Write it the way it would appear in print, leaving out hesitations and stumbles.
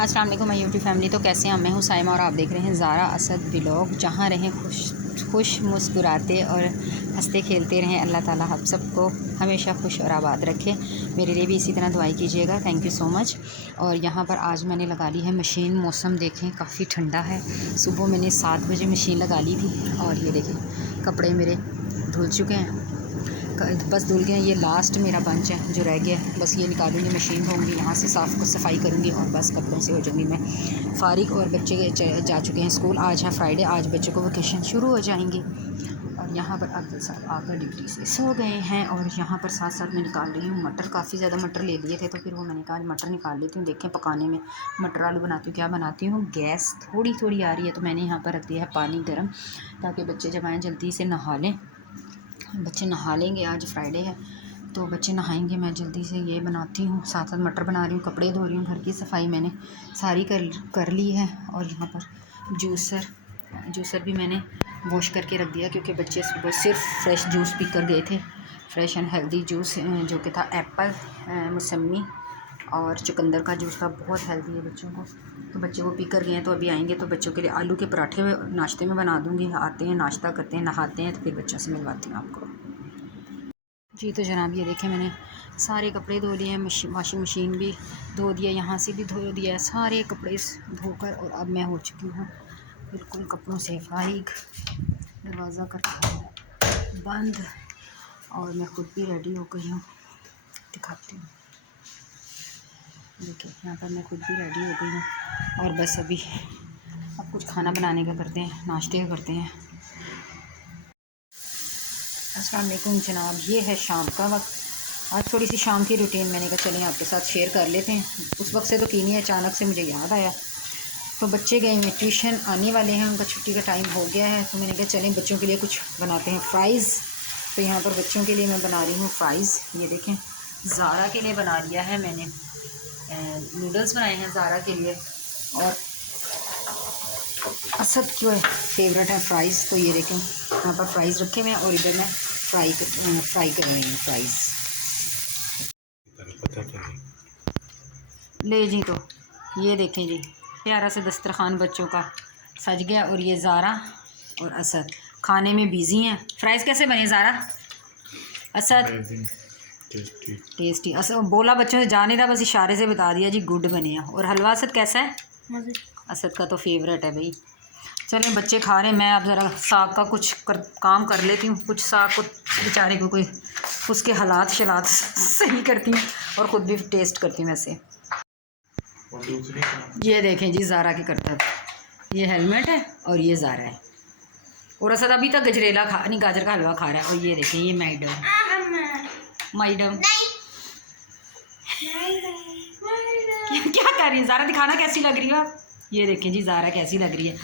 अस्सलाम वालेकुम my YouTube family. तो कैसे हैं? मैं हूं साइमा और आप देख रहे हैं ज़ारा असद व्लॉग। जहां रहें खुश मुस्कुराते और हंसते खेलते रहें। अल्लाह ताला आप सबको हमेशा खुश और आबाद रखे। मेरे लिए भी इसी तरह दुआई कीजिएगा। Thank you so much. और यहाँ पर आज मैंने लगा ली है मशीन। मौसम देखें काफ़ी ठंडा है। सुबह मैंने 7 बजे मशीन लगा ली थी और ये देखें कपड़े मेरे धुल चुके हैं, बस धुल गए हैं। ये लास्ट मेरा बंच है जो रह गया है, बस ये निकालूंगी, मशीन धोऊंगी, यहाँ से सफाई करूँगी और बस कपड़ों से हो जाऊँगी मैं फ़ारिग। और बच्चे जा चुके हैं स्कूल। आज है फ्राइडे, आज बच्चों को वेकेशन शुरू हो जाएंगी। और यहाँ पर अब्दुल साहब आकर ड्यूटी से सो गए हैं। और यहाँ पर साथ साथ मैं निकाल रही हूँ मटर। काफ़ी ज़्यादा मटर ले लिए थे तो फिर वो मैंने कहा मटर निकाल लेती हूँ। देखें पकाने में मटर आलू बनाती हूँ। क्या बनाती हूँ, गैस थोड़ी थोड़ी आ रही है तो मैंने यहाँ पर रख दिया है पानी गर्म, ताकि बच्चे जब आएँ जल्दी से नहा लें। बच्चे नहा लेंगे, आज फ्राइडे है तो बच्चे नहाएंगे। मैं जल्दी से ये बनाती हूँ, साथ साथ मटर बना रही हूँ, कपड़े धो रही हूँ, घर की सफाई मैंने सारी कर ली है। और यहाँ पर जूसर भी मैंने वॉश करके रख दिया, क्योंकि बच्चे सुबह सिर्फ फ्रेश जूस पी कर गए थे। फ्रेश एंड हेल्दी जूस जो कि था एप्पल, मौसमी और चुकंदर का जूस था। बहुत हेल्दी है बच्चों को, तो बच्चे वो पी कर गए हैं। तो अभी आएंगे तो बच्चों के लिए आलू के पराठे नाश्ते में बना दूँगी। आते हैं, नाश्ता करते हैं, नहाते हैं, तो फिर बच्चों से मिलवाती हूँ आपको जी। तो जनाब ये देखें मैंने सारे कपड़े धो लिए हैं, वाशिंग मशीन भी धो दिया, यहाँ से भी धो दिया है सारे कपड़े धोकर। और अब मैं हो चुकी हूँ बिल्कुल कपड़ों से फारिग। दरवाज़ा करता हूँ बंद और मैं ख़ुद भी रेडी हो गई हूँ, दिखाती हूँ। देखिए यहाँ पर मैं खुद भी रेडी हो गई हूँ और बस अभी अब कुछ खाना बनाने का करते हैं, नाश्ते का करते हैं। अस्सलाम वालेकुम जनाब, ये है शाम का वक्त। आज थोड़ी सी शाम की रूटीन मैंने कहा चलें आपके साथ शेयर कर लेते हैं। उस वक्त से तो की नहीं है, अचानक से मुझे याद आया। तो बच्चे गए हुए ट्यूशन, आने वाले हैं, उनका छुट्टी का टाइम हो गया है। तो मैंने कहा चलें बच्चों के लिए कुछ बनाते हैं फ़्राइज़। तो यहाँ पर बच्चों के लिए मैं बना रही हूँ फ़्राइज़। ये देखें ज़ारा के लिए बना लिया है मैंने, नूडल्स बनाए हैं ज़ारा के लिए। और असद जो है फेवरेट है फ़्राइज़। तो ये देखें यहाँ पर फ़्राइज़ रखे हुए हैं और इधर मैं फ्राई कर रही हूँ फ़्राइज़। ले जी, तो ये देखें जी प्यारा से दस्तरखान बच्चों का सज गया। और ये ज़ारा और असद खाने में बिज़ी हैं। फ़्राइज़ कैसे बने ज़ारा? असद टेस्टी। असद बोला बच्चों से जाने था, बस इशारे से बता दिया जी गुड बने हैं। और हलवा असद कैसा है? असद का तो फेवरेट है भाई। चलें बच्चे खा रहे हैं, मैं अब ज़रा साग का कुछ काम कर लेती हूँ। कुछ साग को बेचारे को कोई उसके हालात शलात सही करती हूँ और ख़ुद भी टेस्ट करती हूँ वैसे। ये देखें जी ज़ारा की करतब, ये हेलमेट है और ये ज़ारा है। और असद अभी तक गजरेला नहीं गाजर का हलवा खा रहा है। और ये देखें ये मैडम क्या कर रही है ज़ारा? दिखाना कैसी लग रही है। ये देखें जी ज़ारा कैसी लग रही है।